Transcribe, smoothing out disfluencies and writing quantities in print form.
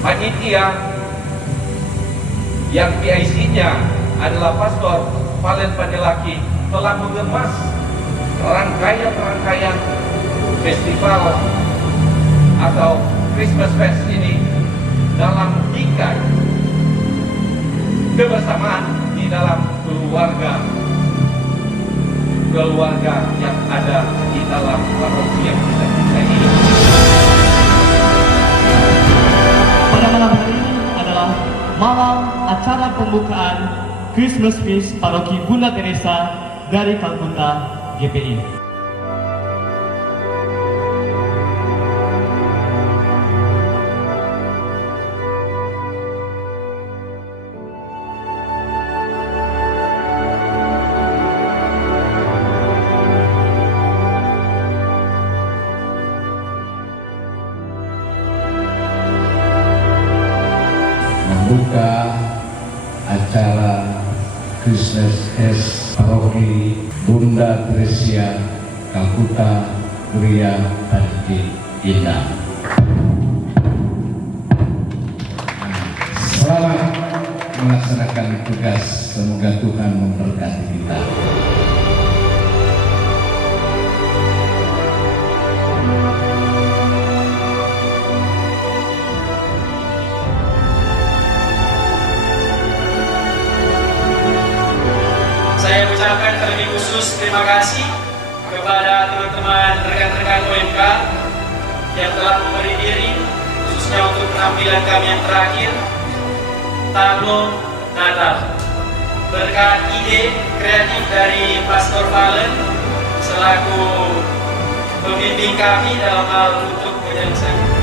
panitia yang PIC-nya adalah Pastor Valen Pandelaki telah mengemas rangkaian festival atau Christmas Fest ini dalam tingkat kebersamaan di dalam keluarga yang ada di dalam paroki yang kita cintai ini. Pada malam hari ini adalah malam acara pembukaan Christmas Feast Paroki Bunda Teresa dari Kalkuta GPI. Membuka acara Christmas Fest Paroki Bunda Teresa Kalkuta Kuria Panti Indah. Selamat melaksanakan tugas, semoga Tuhan memberkati kita. Saya ucapkan terlebih khusus terima kasih kepada teman-teman rekan-rekan OMK yang telah memberi diri khususnya untuk penampilan kami yang terakhir, tablo Natal. Berkat ide kreatif dari Pastor Valen selaku pembimbing kami dalam hal untuk menyanyikan.